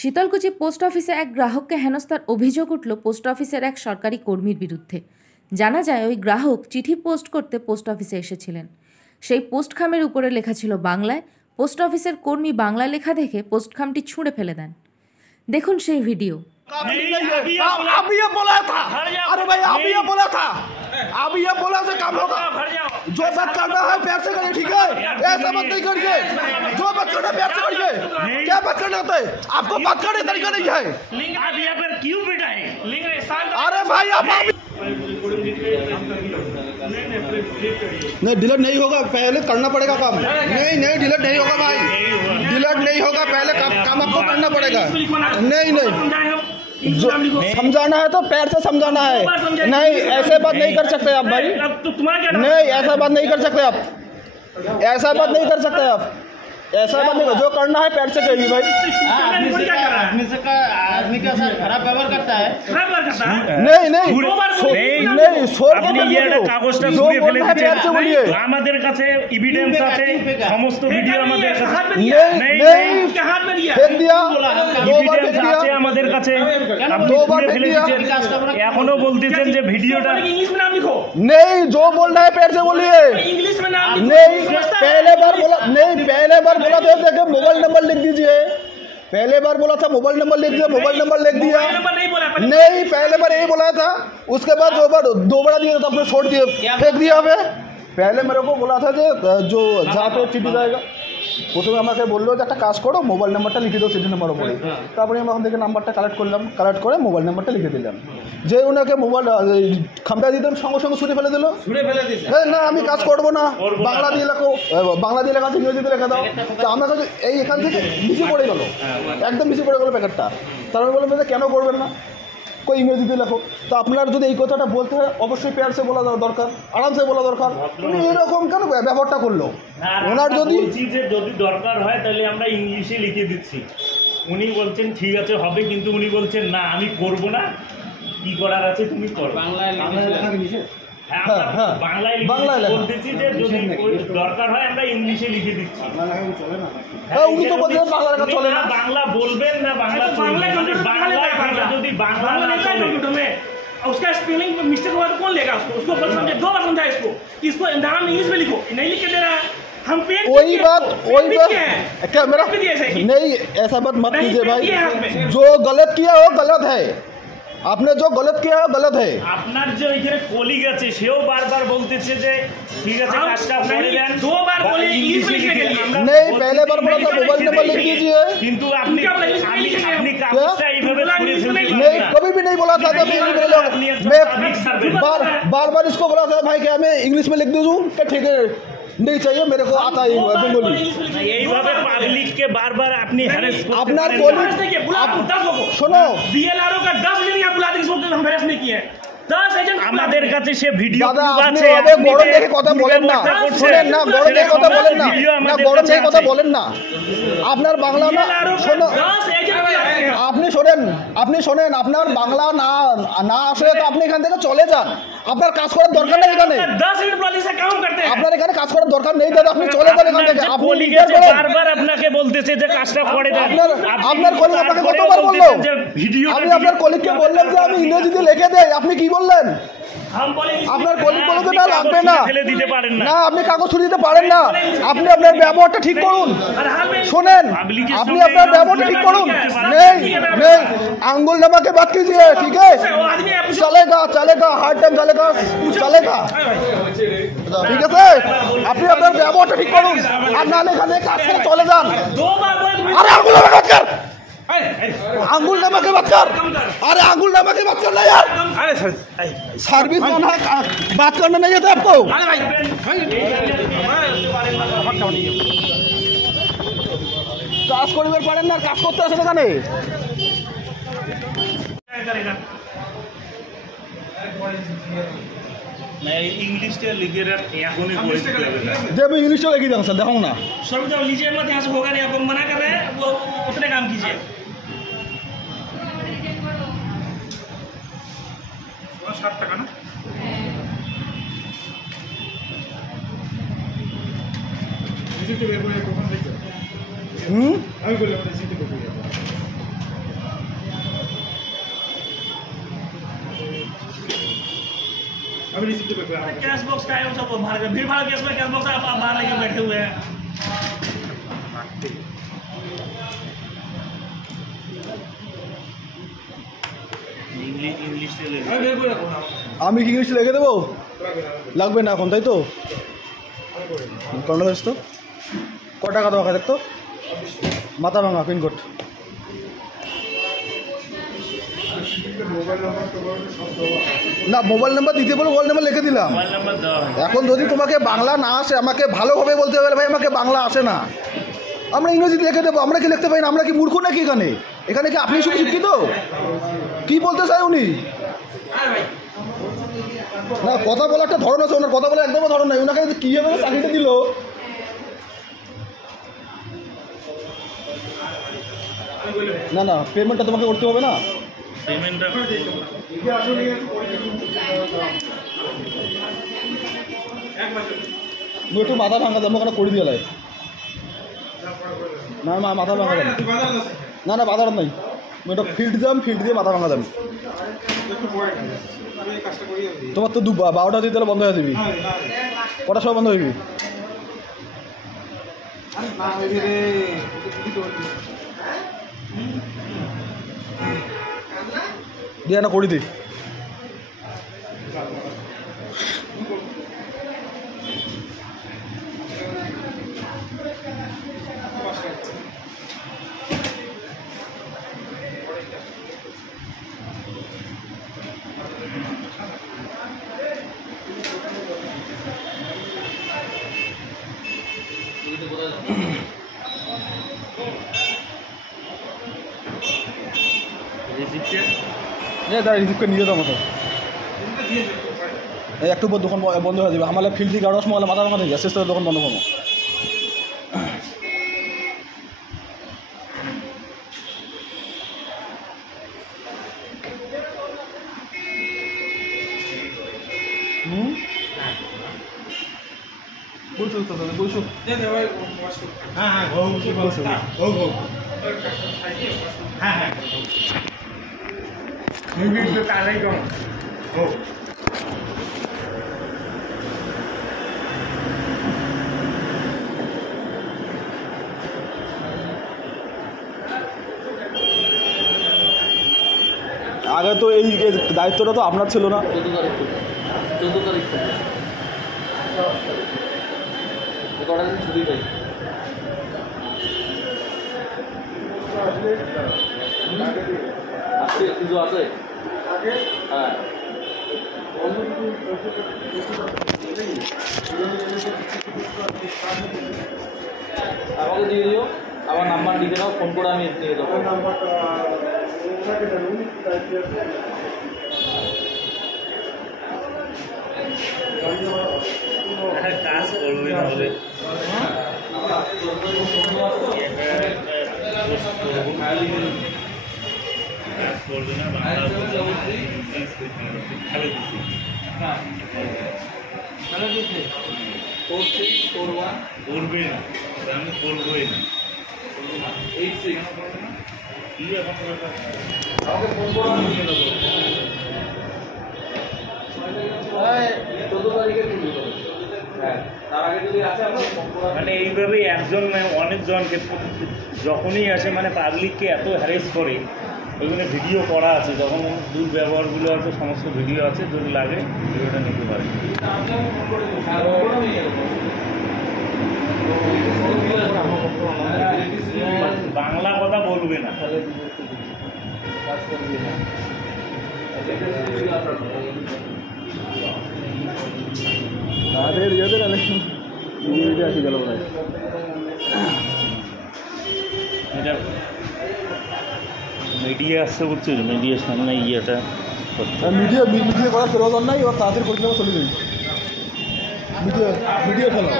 Sitalkuchi post অফিসে এক গ্রাহককে হেনস্থার অভিযোগ উঠল পোস্ট অফিসের এক সরকারি কর্মীর বিরুদ্ধে। জানা যায় ওই গ্রাহক চিঠি পোস্ট করতে পোস্ট অফিসে এসেছিলেন। সেই পোস্ট খামের উপরে লেখা ছিল বাংলায়। পোস্ট অফিসের কর্মী বাংলা লেখা দেখে পোস্ট খামটি ছুঁড়ে ফেলে দেন। দেখুন সেই ভিডিও। अभी ये बोला से काम होगा। जो बात करना है प्यार से करिए, ठीक है? ऐसा बात नहीं करिए। जो बात करना है प्यार से करिए। क्या बात करना होता है? आपको बात करने तरीका नहीं है। लिंग आप यहाँ पर क्यों बिठाए? लिंग अरे भाई आप नहीं डिलीट नहीं होगा, पहले करना पड़ेगा काम। नहीं डिलीट नहीं होगा भाई, डिलीट नहीं होगा, पहले काम आपको करना पड़ेगा। नहीं जो समझाना है तो पैर से समझाना है। नहीं ऐसे बात नहीं कर सकते आप भाई। नहीं ऐसा बात नहीं कर सकते आप, ऐसा बात नहीं कर सकते आप, ऐसा बात नहीं। जो करना है पैर से करिए भाई। आदमी के साथ खराब व्यवहार करता है। नहीं शोर আপনি এর কাগজটা ছুঁড়ে ফেলে দিয়েছেন। আমাদের কাছে এভিডেন্স আছে, সমস্ত ভিডিও আমাদের কাছে फेंक दिया, दो बार फेंक दिया আছে আমাদের কাছে। दो बार फेंक दिया, এখনো বলতেছেন যে ভিডিওটা इंग्लिश में नाम लिखो। नहीं जो बोलना है पैर से बोलिए। इंग्लिश में नाम नहीं पहले बार बोला, नहीं पहले बार बोला था देखिए मोबाइल नंबर लिख दीजिए। पहले बार बोला था मोबाइल नंबर लिख दिया, मोबाइल नंबर लिख दिया। नहीं पहले बार यही बोला था, उसके बाद दो बार दिया था आपने छोड़ दिया, फेंक दिया। पहले मेरे को बोला था जो जहाँ पे चिट्ठी जाएगा প্রথমে আমাকে বললো যে একটা কাজ করো, মোবাইল নাম্বারটা লিখে দাও চিঠি নাম্বার উপরে। তারপরে আমি ওখান থেকে নাম্বারটা কালেক্ট করলাম, কালেক্ট করে মোবাইল নাম্বারটা লিখে দিলাম। যে ওনাকে মোবাইল খামটা দিতাম সঙ্গে সঙ্গে ছুঁড়ে ফেলে দিল। না আমি কাজ করবো না, বাংলা দিয়ে লেখো, বাংলা দিয়ে লেখা আছে, ইংরেজিতে লেখা দাও। তো আমার কাছে এই এখান থেকে নিচে পড়ে গেলো, একদম নিচে পড়ে গেলো প্যাকেটটা। তারপরে বললাম যে কেন করবেন না, कोई इंग्रेजीতে লেখো। তো আপনার যদি এই কথাটা বলতে হয় অবশ্যই প্যার সে বলা দরকার, আরামসে বলা দরকার। উনি এরকম কেন ব্যবহারটা করলো? ওনার যদি দরকার হয় তাহলে আমরা ইংলিশে লিখে দিচ্ছি। উনি বলছেন ঠিক আছে হবে, কিন্তু উনি বলছেন না আমি করব না, কি করার আছে তুমি করো। বাংলায় বলতেছি যে যদি দরকার হয় আমরা ইংলিশে লিখে দিচ্ছি। উনি তো বলছেন বাংলা লেখা চলে না, বাংলা বলবেন না বাংলা চলবে। যদি बांग्ला ना चले कंप्यूटर में उसका स्पेलिंग मिस्टेक हुआ तो कौन लेगा उसको बस समझे, दो बार समझा इसको नाम इंग्लिश में लिखो, नहीं लिख के दे रहा है। हम पेन वही बात क्या मेरा नहीं, ऐसा बात मत कीजिए भाई। जो गलत किया वो गलत है, आपने जो गलत किया है गलत है। আপনার যে ওইখানে কলিগ আছে সেও বারবার বলতেছে যে ঠিক আছে কাজটা করে দেন, दो बार बोले इंग्लिश में लिखने के लिए। नहीं पहले बार बोला था मोबाइल नंबर लिख दीजिए, কিন্তু আপনি কাগজটা এইভাবে ছুঁড়ে ফেলছেন। नहीं कभी भी नहीं बोला था। मैं बार इसको बोला था भाई क्या मैं इंग्लिश में लिख दूँ क्या, ठीक है नहीं चाहिए मेरे को आता है बंगाली। এইভাবে পাবলিককে বারবার আপনি হ্যারাস করতে আপনার শোনো बीएलआरओ का 10 दिन यहाँ बुला देंगे, हम हरास नहीं किए। 10 एजेंट আমাদের কাছে সে ভিডিও দাদা আছে। আপনি গরম দেখে কথা বলেন না, শুনেন না গরম দেখে কথা বলেন না, না গরম দেখে কথা বলেন না। আপনার বাংলা না শোনো, আপনি শোনেন আপনার বাংলা না আসলে তো আপনি এখান থেকে চলে যান, আপনার কাজ করার দরকার নেই এখানে। 10 মিনিট পুলিশ से काम करते हैं, আপনার এখানে কাজ করার দরকার নেই দাদা, আপনি চলে যান এখান থেকে। আপনি বারবার আপনাকে বলতেছে যে কাজটা করে দেন। আপনার কলিগ আপনাকে কতবার বললো? আমি আপনার কলিগকে বললাম যে আমি ইংরেজিতে লিখে দেই, আপনি কি বললেন? আপনার কলিগ বলতে না লাগবে না, না আপনি কাগজ ছুঁড়ে দিতে পারেন না। আপনি আপনার ব্যবহারটা ঠিক করুন। শোনেন আপনি আপনার ব্যবহারটা ঠিক করুন। নেই আঙ্গুল नामा के बात कीजिए, ठीक है चलेगा हर टाइम चलेगा, ঠিক আছে। আপনি আপনার ব্যবহারটা ঠিক করুন, আর নাহলে এখানে কাজ করে চলে যান। আরে আঙ্গুল नामा बात कर, आंगुल नामा के बात कर, अरे आंगुल नामा के बात करना यार। अरे सर्विस मैन है, बात करना नहीं है आपको। अरे भाई কাজ করিবার পারেন না, কাজ করতে আসে এখানে। इंग्लिश लिखे एखोनी जब इंग्लिश लिखी दें सर देखो ना सब जब लीजिए मत, यहाँ से होगा नहीं, आपको मना कर रहे हैं, वो उतने काम कीजिए। 60 টাকা না আমি বললাম कैश बॉक्स का है वो सब बाहर भीड़ भाड़ केस में कैश बॉक्स आप बाहर लेके बैठे हुए हैं। इंग्लिश से আমি কি ইংলিশ লিখে দেবো? লাগবে না এখন, তাই তো? কন্ডাক্ট তো ক টাকা দেওয়া দেখতো, মাথা ভাঙা পিনকোড। না মোবাইল নাম্বার দিতে বলে মোবাইল নাম্বার লিখে দিলাম। এখন যদি তোমাকে বাংলা না আসে আমাকে ভালোভাবে বলতে হবে, ভাই আমাকে বাংলা আসে না, আমরা ইংরেজিতে লিখে দেবো। আমরা কি লিখতে পারি না? আমরা কি মূর্খ নাকি? এখানে এখানে কি আপনি শুধু শিক্ষিত? কি বলতে চাই উনি? না কথা বলার একটা ধরন আছে, ওনার কথা বলার একদমই ধরন নাই। ওনাকে কীভাবে চাকরিটা দিল? না না পেমেন্টটা তোমাকে করতে হবে না। पेमेंट একটু মাথা ভাঙা দাম ওখানে করে দিয়ে লাই। না না মাথা ভাঙা দাম না, না বাজার নাই, ওটা ফিল্ড দিয়ে মাথা ভাঙা দাম। তোমার তো 12টা দিয়ে তাহলে বন্ধ হয়ে যাবি। কটার সময় বন্ধ হইবি? দিয়ে না করে দিই। দাঁড়া রিসিভ নিয়ে যেত আমাকে। এই একটু পর দোকান বন্ধ হয়ে যাবে। আমার ফিল্ড থেকে 11টার সময় মাথা ভাঙা থেকে শেষ থেকে দোকান বন্ধ করবো। বসো আগে তো এই দায়িত্বটা তো আপনার ছিল না। 14 তারিখ কটা দিন ছুটি পাই। আজকে কিছু আছে? হ্যাঁ আমাকে দিয়ে দিও, আমার নাম্বার লিখে দাও, ফোন করে আমি দিয়ে দেবো। কাজ করবে তাহলে কাজ করবে না বাংলা ভালো দিচ্ছে 4641 করবে না, আমি করবোই না। 86 কি এখন আমাকে ফোন করে আমি দিয়ে দেবো। 14 তারিখে ছুটি করো। হ্যাঁ তার আগে যদি আসে আমরা ফোন করে মানে এইভাবেই একজন অনেকজনকে যখনই আসে মানে পাবলিককে এত হ্যারেস করে, ওইগুলো ভিডিও করা আছে, যখন দুর্ব্যবহারগুলো আছে সমস্ত ভিডিও আছে, যদি লাগে ভিডিওটা নিতে পারে। বাংলা কথা বলবে না। এটা মিডিয়া আসছে বুঝছিস, মিডিয়ার সামনে ইয়েটা মিডিয়া করার প্রয়োজন নাই, ওর তাড়াতাড়ি করে চলে যাই। মিডিয়া ফেলো।